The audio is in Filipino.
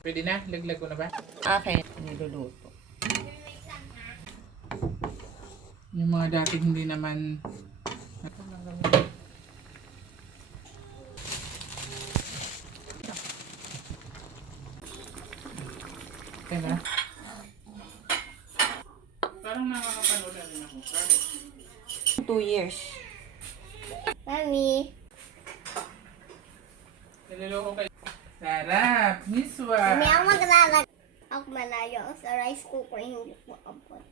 Pwede na? Laglag ko na ba? Okay, niluluto. Yung mga dati hindi naman... Okay na? Parang nakakapanood na rin ako. Bakit? 2 years. Mami. Niloloko kayo. Sarap! Miswa! Mami, ako maglalag. Ako malayo. Sa rice cooker, hindi ko abot.